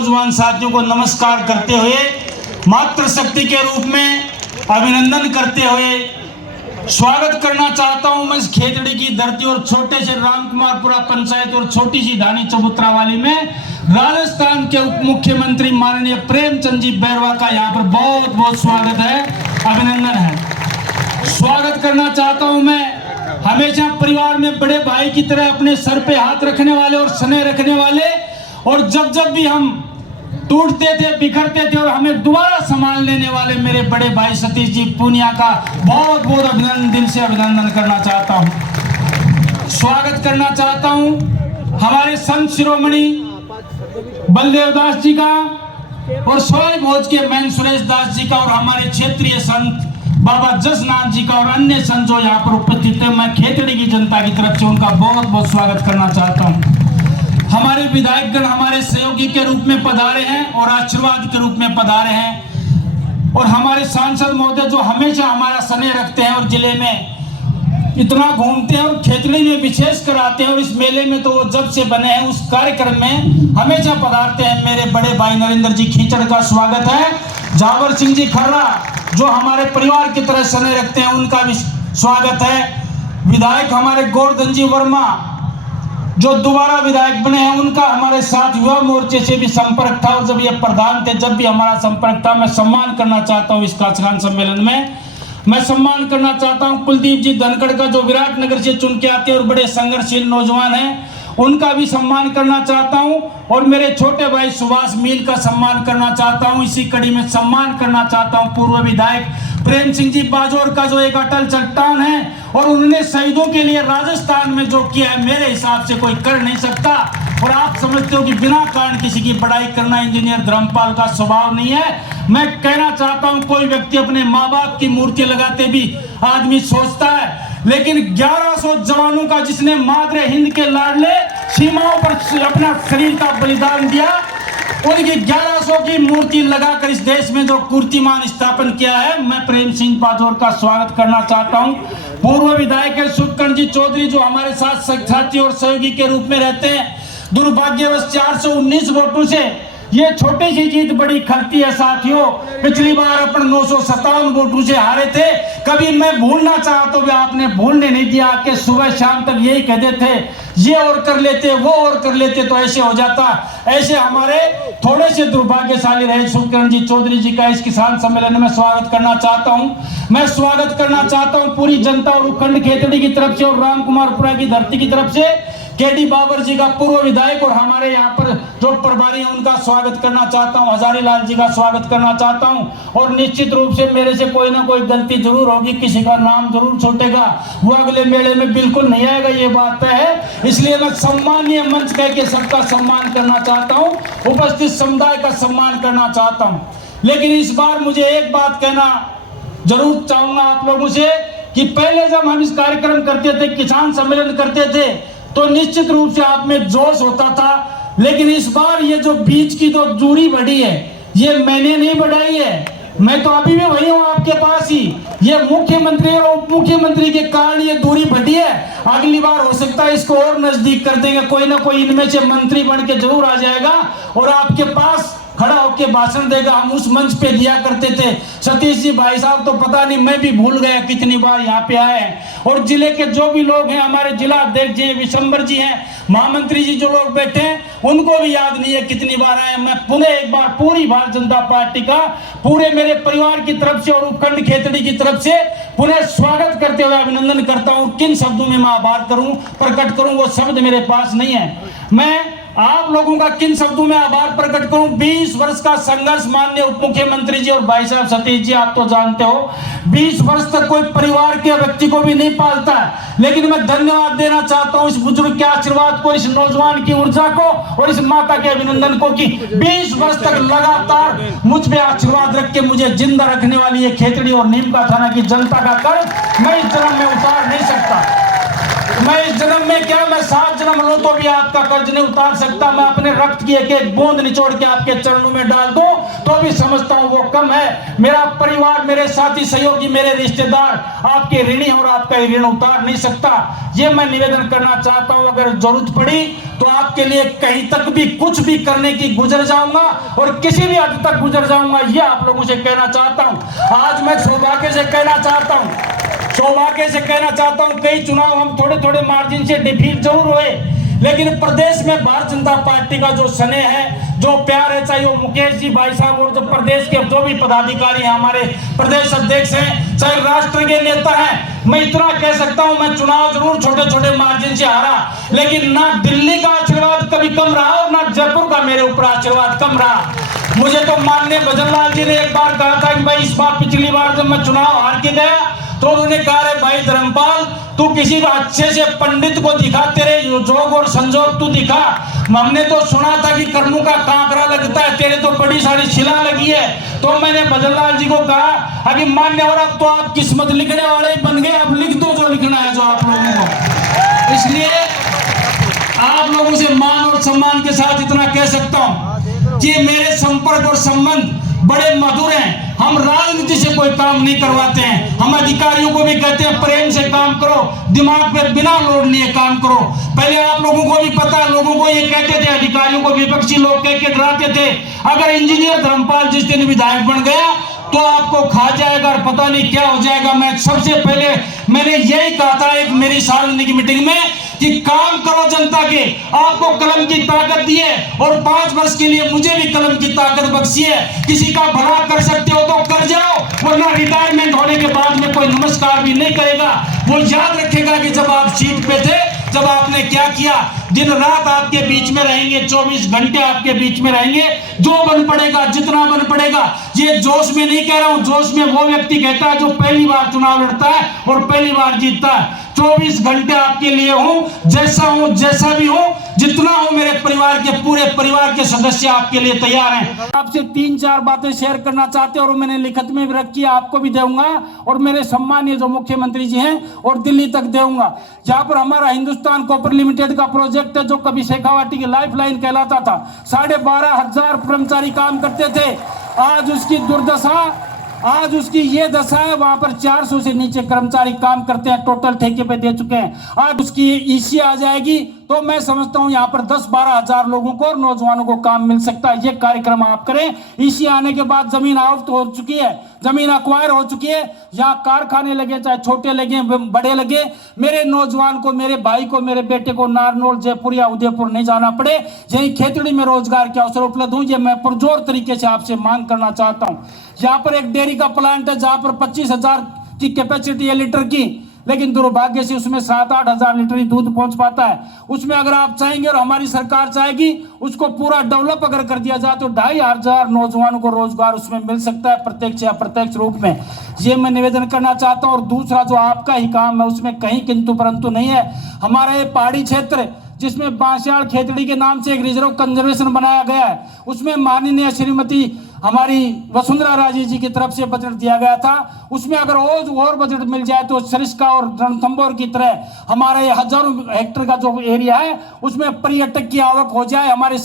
नौजवान साथियों को नमस्कार करते हुए, मातृशक्ति के रूप में अभिनंदन करते हुए स्वागत करना चाहता हूं मैं इस खेतड़ी की धरती और छोटे से रामकुमारपुरा पंचायत और छोटी सी धानी चबूतरा वाली में राजस्थान के उप मुख्यमंत्री माननीय प्रेमचंद जी बैरवा का यहाँ पर बहुत बहुत स्वागत है, अभिनंदन है। स्वागत करना चाहता हूं मैं हमेशा परिवार में बड़े भाई की तरह अपने सर पे हाथ रखने वाले और स्नेह रखने वाले, और जब जब भी हम टूटते थे, बिखरते थे और हमें दोबारा संभाल लेने वाले मेरे बड़े भाई सतीश जी पूनिया का बहुत बहुत अभिनंदन, दिल से अभिनंदन करना चाहता हूं। स्वागत करना चाहता हूं हमारे संत शिरोमणि बलदेव दास जी का और सोए भोज के मैन सुरेश दास जी का और हमारे क्षेत्रीय संत बाबा जसनाथ जी का और अन्य संत जो यहाँ पर उपस्थित है, मैं खेतड़ी की जनता की तरफ से उनका बहुत बहुत स्वागत करना चाहता हूँ। हमारे विधायकगण हमारे सहयोगी के रूप में पधारे हैं और आशीर्वाद के रूप में पधारे हैं, और हमारे सांसद महोदय जो हमेशा हमारा स्नेह रखते हैं और जिले में इतना घूमते हैं और खेतड़ी में विशेष कराते हैं, और इस मेले में तो वो जब से बने हैं उस कार्यक्रम में हमेशा पधारते हैं। मेरे बड़े भाई नरेंद्र जी खींचड़ का स्वागत है। जावर सिंह जी खर्रा जो हमारे परिवार की तरह स्नेह रखते हैं, उनका भी स्वागत है। विधायक हमारे गोवर्धन जी वर्मा जो दोबारा विधायक बने हैं, उनका हमारे साथ युवा मोर्चे से भी संपर्क था, और जब ये प्रधान थे जब भी हमारा संपर्क था। मैं सम्मान करना चाहता हूँ इस काचखान सम्मेलन में, मैं सम्मान करना चाहता हूँ कुलदीप जी धनखड़ का जो विराटनगर से चुन के आते हैं और बड़े संघर्षशील नौजवान हैं, उनका भी सम्मान करना चाहता हूं, और मेरे छोटे भाई सुभाष मील का सम्मान करना चाहता हूं। इसी कड़ी में सम्मान करना चाहता हूं पूर्व विधायक प्रेम सिंह जी बाजौर का जो एक अटल चट्टान है, और उन्होंने शहीदों के लिए राजस्थान में जो किया है मेरे हिसाब से कोई कर नहीं सकता। और आप समझते हो कि बिना कारण किसी की बड़ाई करना इंजीनियर धर्मपाल का स्वभाव नहीं है। मैं कहना चाहता हूं कोई व्यक्ति अपने माँ बाप की मूर्ति लगाते भी आदमी सोचता है, लेकिन 1100 जवानों का जिसने मातृ हिंद के लाडले सीमाओं पर अपना शरीर का बलिदान दिया, उनकी 1100 की मूर्ति लगाकर इस देश में जो कीर्तिमान स्थापन किया है, मैं प्रेम सिंह बाजौर का स्वागत करना चाहता हूं। पूर्व विधायक सुखकर्ण जी चौधरी जो हमारे साथ साथी और सहयोगी के रूप में रहते हैं, दुर्भाग्यवश 419 वोटों से ये छोटी सी जीत बड़ी खलती है साथियों। पिछली बार अपन 957 वोटों से हारे थे। कभी मैं भूलना चाहा तो भी आपने भूलने नहीं दिया कि सुबह शाम तक यही कहते थे, ये और कर लेते वो और कर लेते तो ऐसे हो जाता। ऐसे हमारे थोड़े से दुर्भाग्यशाली रहे सुखकर्ण जी चौधरी जी का इस किसान सम्मेलन में स्वागत करना चाहता हूं। मैं स्वागत करना चाहता हूं पूरी जनता और उपखंड खेतड़ी की तरफ से और रामकुमारपुरा की धरती की तरफ से केडी बाबर जी का पूर्व विधायक और हमारे यहाँ पर जो प्रभारी हैं उनका स्वागत करना चाहता हूँ। हजारी लाल जी का स्वागत करना चाहता हूँ, और निश्चित रूप से मेरे से कोई ना कोई गलती जरूर होगी, किसी का नाम जरूर छूटेगा, वो अगले मेले में बिल्कुल नहीं आएगा, ये बात तय है। इसलिए मैं सम्मानीय मंच कह के सबका सम्मान करना चाहता हूँ, उपस्थित समुदाय का सम्मान करना चाहता हूँ। लेकिन इस बार मुझे एक बात कहना जरूर चाहूंगा आप लोगों से कि पहले जब हम इस कार्यक्रम करते थे, किसान सम्मेलन करते थे, तो निश्चित रूप से आप में जोश होता था। लेकिन इस बार ये जो बीच की जो दूरी बढ़ी है, ये मैंने नहीं बढ़ाई है, मैं तो अभी भी वही हूँ आपके पास ही। ये मुख्यमंत्री और उप मुख्यमंत्री के कारण ये दूरी बढ़ी है। अगली बार हो सकता है इसको और नजदीक कर देंगे, कोई ना कोई इनमें से मंत्री बन के जरूर आ जाएगा और आपके पास खड़ा होकर भाषण देगा। हम उस मंच पे दिया करते थे। सतीश जी भाई साहब तो पता नहीं, मैं भी भूल गया कितनी बार यहाँ पे आए हैं। और जिले के जो भी लोग हैं, हमारे जिला अध्यक्ष जी हैं, विशंबर जी हैं, महामंत्री जी जो लोग बैठे हैं, उनको भी याद नहीं है कितनी बार आए। मैं पुनः एक बार पूरी भारतीय जनता पार्टी का पूरे मेरे परिवार की तरफ से और उपखंड खेतड़ी की तरफ से पुनः स्वागत करते हुए अभिनंदन करता हूँ। किन शब्दों में मैं आभार करूँ, प्रकट करूँ, वो शब्द मेरे पास नहीं है। मैं आप लोगों का किन शब्दों में आभार प्रकट करूं। 20 वर्ष का संघर्ष माननीय उप मुख्यमंत्री जी और भाई साहब सतीश जी, आप तो जानते हो 20 वर्ष तक कोई परिवार के व्यक्ति को भी नहीं पालता है, लेकिन मैं धन्यवाद देना चाहता हूं इस बुजुर्ग के आशीर्वाद को, इस नौजवान की ऊर्जा को और इस माता के अभिनंदन को कि 20 वर्ष तक लगातार मुझ पे आशीर्वाद रख के मुझे जिंदा रखने वाली ये खेतड़ी और नीम का थाना की जनता का कर्ज मैं इस जन्म में उतार नहीं सकता। मैं इस जन्म में क्या, मैं 7 जन्म लूं तो भी आपका कर्ज नहीं उतार सकता। मैं अपने रक्त की एक एक बूंद निचोड़ के आपके चरणों में डाल दूं तो भी समझता हूं वो कम है। मेरा परिवार, मेरे साथी सहयोगी, मेरे रिश्तेदार आपके ऋणी और आपका ऋण उतार नहीं सकता। ये मैं निवेदन करना चाहता हूं। अगर जरूरत पड़ी तो आपके लिए कहीं तक भी कुछ भी करने की गुजर जाऊंगा और किसी भी हद तक गुजर जाऊंगा, ये आप लोगों से कहना चाहता हूं। आज मैं सौभाग्य से कहना चाहता हूं, कई चुनाव हम थोड़े थोड़े मार्जिन से डिफीट जरूर हुए, लेकिन प्रदेश में भारतीय जनता पार्टी का जो स्नेह है, जो प्यार है, चाहे वो मुकेश जी भाई साहब और जो प्रदेश के जो भी पदाधिकारी हैं, हमारे प्रदेश अध्यक्ष हैं, चाहे राष्ट्र के नेता हैं, मैं इतना कह सकता हूं, मैं चुनाव जरूर छोटे छोटे मार्जिन से हारा, लेकिन ना दिल्ली का आशीर्वाद कभी कम रहा और ना जयपुर का मेरे ऊपर आशीर्वाद कम रहा। मुझे तो माननीय भजन लाल जी ने एक बार कहा था कि भाई इस बार, पिछली बार जब मैं चुनाव हार के गया तो उन्होंने कहा रे भाई धर्मपाल, तू किसी अच्छे से पंडित को दिखा, तेरे जोग और संजोग तू दिखा। हमने तो सुना था कि कर्मों का कांकरा लगता है, तेरे तो बड़ी सारी शिला लगी है। तो मैंने भजन लाल जी को कहा अभी मान्य, और अब तो आप किस्मत लिखने वाले बन गए, अब लिख दो जो लिखना है जो आप लोगों को। इसलिए आप लोगों से मान और सम्मान के साथ इतना कह सकता हूं कि मेरे संपर्क और संबंध बड़े मधुर हैं। हम राजनीति से कोई काम नहीं करवाते हैं। हम अधिकारियों को भी कहते हैं प्रेम से काम करो, दिमाग पे बिना लोड लिए काम करो। पहले आप लोगों को भी पता है, लोगों को ये कहते थे, अधिकारियों को विपक्षी लोग कह के डराते थे, अगर इंजीनियर धर्मपाल जिस दिन विधायक बन गया तो आपको खा जाएगा और पता नहीं क्या हो जाएगा। मैं सबसे पहले मैंने यही कहा था एक मेरी सार्वजनिक मीटिंग में कि काम करो जनता के, आपको कलम की ताकत दी है और 5 वर्ष के लिए मुझे भी कलम की ताकत बख्शी है। किसी का भला कर सकते हो तो कर जाओ, वरना रिटायरमेंट होने के बाद में कोई नमस्कार भी नहीं करेगा। वो याद रखेगा कि जब आप सीट पे थे, जब आपने क्या किया। दिन रात आपके बीच में रहेंगे, 24 घंटे आपके बीच में रहेंगे, जो बन पड़ेगा, जितना बन पड़ेगा। ये जोश में नहीं कह रहा हूं, जोश में वो व्यक्ति कहता है जो पहली बार चुनाव लड़ता है और पहली बार जीतता है। 24 घंटे आपके लिए हूं, जैसा भी हूं, जितना हूं, मेरे परिवार के पूरे परिवार के सदस्य आपके लिए तैयार हैं। आपसे 3-4 बातें शेयर करना चाहते हैं और मैंने लिखित में भी रखी है, आपको भी दूंगा और मेरे सम्मानीय जो मुख्यमंत्री जी हैं और दिल्ली तक दूंगा। जहां पर हमारा हिंदुस्तान कॉपर लिमिटेड का प्रोजेक्ट है, जो कभी शेखावाटी की लाइफलाइन कहलाता था, 12,500 कर्मचारी काम करते थे। आज उसकी दुर्दशा, आज उसकी ये दशा है, वहां पर 400 से नीचे कर्मचारी काम करते हैं, टोटल ठेके पे दे चुके हैं। आज उसकी ईसी आ जाएगी तो मैं समझता हूं यहाँ पर 10-12 हजार लोगों को और नौजवानों को काम मिल सकता है। ये कार्यक्रम आप करें। ईसी आने के बाद जमीन आवत हो चुकी है, जमीन अक्वायर हो चुकी है, यहाँ कारखाने लगे, चाहे छोटे लगे बड़े लगे, मेरे नौजवान को, मेरे भाई को, मेरे बेटे को नारनौल, जयपुर या उदयपुर नहीं जाना पड़े, यही खेतड़ी में रोजगार के अवसर उपलब्ध हों। ये मैं पुरजोर तरीके से आपसे मांग करना चाहता हूँ। यहाँ पर एक डेयरी का प्लांट है जहाँ पर 25,000 की कैपेसिटी है लीटर की, लेकिन दुर्भाग्य से उसमें 7-8 हजार लीटर ही दूध पहुंच पाता है। उसमें अगर आप चाहेंगे और हमारी सरकार चाहेगी, उसको पूरा डेवलप अगर कर दिया जाए तो 2,500 नौजवानों को रोजगार उसमें मिल सकता है, प्रत्यक्ष या अप्रत्यक्ष रूप में। ये मैं निवेदन करना चाहता हूँ। और दूसरा जो आपका ही काम है, उसमें कहीं किंतु परंतु नहीं है। हमारा ये पहाड़ी क्षेत्र जिसमें बांसियाड़ खेतड़ी के नाम से एक रिजर्व कंजर्वेशन बनाया गया है, उसमें माननीय श्रीमती हमारी वसुंधरा राजे जी की तरफ से बजट दिया गया था। उसमें अगर और बजट मिल जाए तो सरिस्का और रणथंभौर की तरह हमारे हजारों हेक्टेयर का जो एरिया है उसमें पर्यटक की आवक हो जाए, हमारे